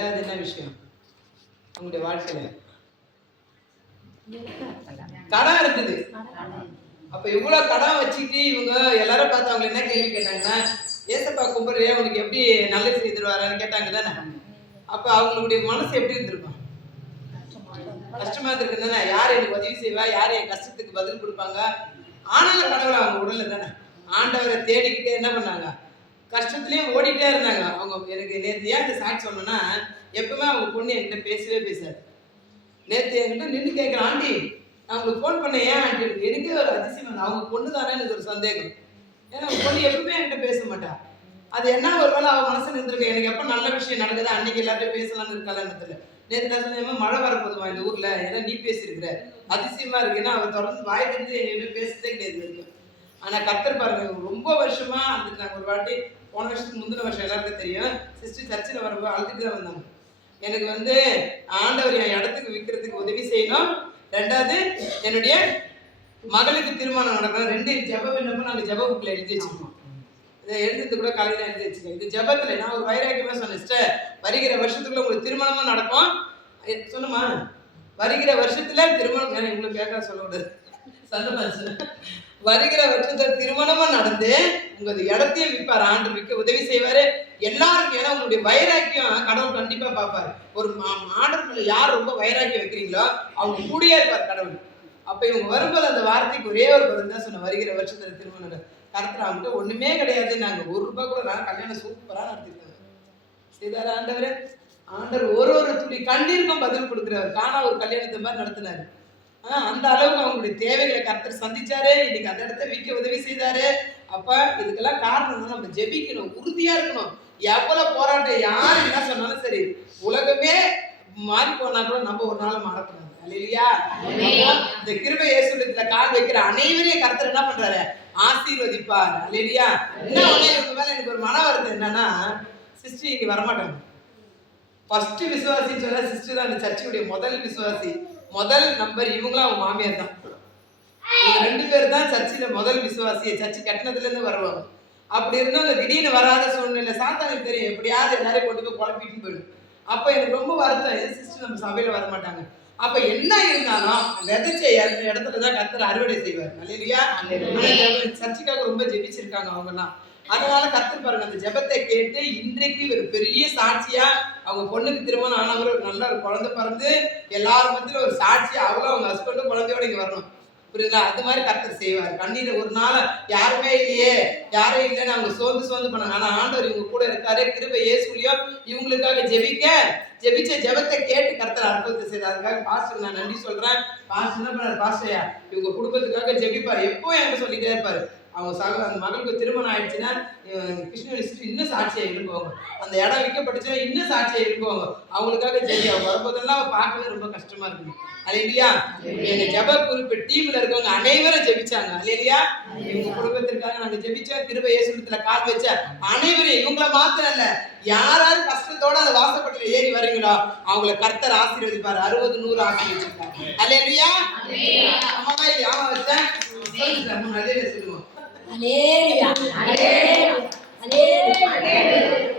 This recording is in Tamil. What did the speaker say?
என்ன விஷயம் உங்களுடைய வாழ்க்கையில கடன் இருக்குது. அப்ப இவ்வளவு கடன் வச்சுக்கிட்டு இவங்க எல்லாரும் பார்த்து அவங்க என்ன கேள்வி கேட்டாங்கன்னா, ஏசப்பா கும்பிடுறியா உனக்கு எப்படி நல்லது செய்திருவாரான்னு கேட்டாங்க தானே. அப்ப அவங்களுடைய மனசு எப்படி இருந்திருக்கும்? கஷ்டமா இருக்கு தானே. யார் எனக்கு உதவி செய்வா, யார் என் கஷ்டத்துக்கு பதில் கொடுப்பாங்க? ஆனாலும் கடவுளை அவங்க உடல்ல தானே ஆண்டவரை தேடிக்கிட்டே என்ன பண்ணாங்க, கஷ்டத்துலேயும் ஓடிட்டே இருந்தாங்க. அவங்க எனக்கு நேற்று ஏன் இந்த சாட்சி சொன்னோன்னா, எப்பவுமே அவங்க பொண்ணு என்கிட்ட பேசவே பேசாது. நேற்று என்கிட்ட நின்று கேட்குறேன், ஆண்டி நான் உங்களுக்கு ஃபோன் பண்ண ஏன் ஆண்டி இருக்கு, எனக்கே ஒரு அதிசயம். அவங்க பொண்ணு தானே எனக்கு ஒரு சந்தேகம். ஏன்னா அவங்க பொண்ணு எப்பவுமே என்கிட்ட பேச மாட்டா. அது என்ன ஒரு வேளை அவன் மனசில் இருந்திருக்கு, எனக்கு எப்போ நல்ல விஷயம் நடக்குது அன்னைக்கு எல்லாத்தையும் பேசலாம்னு இருக்காலன்றதுல. நேற்று நான் சொன்னேன், மழை வரப்போதுமா இந்த ஊரில், ஏன்னா நீ பேசியிருக்கிற அதிசயமா இருக்கு. ஏன்னா அவன் தொடர்ந்து வாய் தெரிஞ்சு எங்கேயுமே பேசுறதே கிடையாது வரைக்கும். ஆனால் கர்த்தர் பாருங்க, ரொம்ப வருஷமா அந்த நாங்கள் ஒரு வாட்டி போன வருஷத்துக்கு முந்தின வருஷம் எல்லாருக்கும் தெரியும், சிஸ்டர் சர்ச்சில் வரும்போது அழுதுட்டு தான் வந்தாங்க. எனக்கு ஆண்டவர் என் இடத்துக்கு விற்கிறதுக்கு உதவி செய்யணும், ரெண்டாவது என்னுடைய மகளுக்கு திருமணம் நடக்கணும். ரெண்டு ஜெப விண்ணப்பம் நாங்கள் ஜெப புக்கில் எழுதி வச்சுருக்கோம். இதை எழுதுறது கூட காலையில் எழுதி வச்சுக்கேன். இது ஜெபத்தில் நான் ஒரு வைராக்கியமாக சொன்னேன், சிஸ்டர் வருகிற வருஷத்துக்குள்ள உங்களுக்கு திருமணமும் நடக்கும் சொன்னமா, வருகிற வருஷத்துல திருமணம் உங்களுக்கு கேட்க சொல்லக்கூடாது சந்தோஷம். வருகிற வருஷத்துல திருமணமும் நடந்து உங்க இடத்தையும் விற்பாரு, ஆண்டு விற்க உதவி செய்வாரு எல்லாருக்கும். ஏன்னா உங்களுடைய வைராக்கியம் கடவுள் கண்டிப்பா பார்ப்பாரு. ஒரு ஆண்டர்ல யார் ரொம்ப வைராக்கியம் வைக்கிறீங்களோ அவங்க கூடியே இருப்பார் கடவுள். அப்ப இவங்க வரும்போது அந்த வார்த்தைக்கு ஒரே ஒரு பதில் தான் சொன்ன, வருகிற வருஷத்துல திருமணம் கருத்துல அவங்ககிட்ட ஒண்ணுமே கிடையாது, நாங்க ₹1 கூட நான் கல்யாணம் சூப்பரா நடத்திருக்காங்க செய்தாரு ஆண்டவர். ஆண்டவர் ஒரு துளி கண்ணீருக்கும் பதில் கொடுக்குறாரு. காணா ஒரு கல்யாணத்தை மாதிரி நடத்தினாரு. அந்த அளவுக்கு அவங்களுடைய தேவைகளை கர்த்தர் சந்திச்சாரு. இன்னைக்கு அந்த இடத்த விற்க உதவி செய்தாரு. அப்ப இதுக்கெல்லாம் காரணம் நம்ம ஜெபிக்கணும், உறுதியா இருக்கணும். எவ்வளவு போராட்டம் யார் என்ன சொன்னாலும் சரி, உலகமே மாறி போனா கூட நம்ம ஒரு நாள் மாறக்கூடாது. இல்லையா? இந்த கிருபை இயேசுல கால் வைக்கிற அனைவரையும் கர்த்தர் என்ன பண்றாரு, ஆசீர்வதிப்பார். இல்லையா? என்ன மேல எனக்கு ஒரு மன வருத்தம் என்னன்னா, சிஸ்டர் இங்க வரமாட்டாங்க. ஃபர்ஸ்ட் விசுவாசின்னு சொன்னா சிஸ்டர் தான் இந்த சர்ச்சுடைய முதல் விசுவாசி. முதல் நம்பர் இவங்களும் அவங்க மாமியார் தான். இவங்க 2 பேர் தான் சர்ச்சில் முதல் விசுவாசியை சர்ச்சு கட்டினதுல இருந்து வருவாங்க. அப்படி இருந்தவங்க திடீர்னு வராத சூழ்நிலை சாத்தானுக்கு தெரியும், எப்படியாவது எல்லாரையும் கொண்டு போய் குழப்பிட்டு போயிடும். அப்ப எனக்கு ரொம்ப வருத்தம், என் சிஸ்டர் நம்ம சபையில வரமாட்டாங்க. அப்ப என்ன இருந்தாலும் விதைச்ச இடத்துலதான் கர்த்தர் அறுவடை செய்வார். இல்லையா? சர்ச்சுக்காக ரொம்ப ஜெபிச்சிருக்காங்க அவங்க எல்லாம். அதனால கர்த்தர் பாருங்க அந்த ஜெபத்தை கேட்டு இன்றைக்கு ஒரு பெரிய சாட்சியா அவங்க பொண்ணுக்கு திருமணம் ஆனவர் ஒரு நல்ல ஒரு குழந்தை பிறந்து எல்லாரும் மத்தியில ஒரு சாட்சியா அவளும் அவங்க ஹஸ்பண்டும் குழந்தையோட இங்க வரணும். புரியுதா? அது மாதிரி கர்த்தர் செய்வார். கண்ணீர் ஒரு நாள் யாருமே இல்லையே, யாரும் இல்லைன்னு அவங்க சோர்ந்து பண்ணாங்க. ஆனா ஆண்டவர் இவங்க கூட இருக்காரு. கிருபை இயேசுலயும் இவங்களுக்காக ஜெபிச்ச ஜெபத்தை கேட்டு கர்த்தர் அற்புதத்தை செய்தார். அதுக்காக பாஸ்டர் நான் நன்றி சொல்றேன். பாஸ்டர் என்ன பண்ணாரு, பாஸ்டர்யா இவங்க குடும்பத்துக்காக ஜெபிப்பாரு, எப்பவும் என்கிட்ட சொல்லிட்டே இருப்பாரு. அவங்க அந்த மகளுக்கு திருமணம் ஆயிடுச்சுன்னா கிருஷ்ணகிரி இன்னும் சாட்சியா இருப்பவங்க, அந்த இடம் விற்கப்பட்டுச்சுன்னா இன்னும் சாட்சியா இருப்பவங்க, அவங்களுக்காக ஜெபி. அவங்க வரும்போதெல்லாம் பார்க்கவே ரொம்ப கஷ்டமா இருக்குது. அல்லேலூயா. எங்க ஜெப குறிப்பு டீம்ல இருக்கவங்க அனைவரும் ஜெபிச்சாங்க. அல்லேலூயா. இவங்க குடும்பத்திற்காக நாங்க ஜெபிச்சோம். கிருபை இயேசுவிடத்துல கால் வச்ச அனைவரும், இவங்கள மாத்திரம் இல்ல, யாராரு கஷ்டத்தோட அந்த வாசப்பட்டில ஏறி வரீங்களோ அவங்கள கர்த்தர் ஆசீர்வதிப்பார். 60 100 ஆசீர்வதிப்பார். அல்லேலூயா. அம்மாவா இல்லையா? ஆமா வச்சேன் சொல்லுவோம். Hallelujah. Hallelujah. Hallelujah. Hallelujah.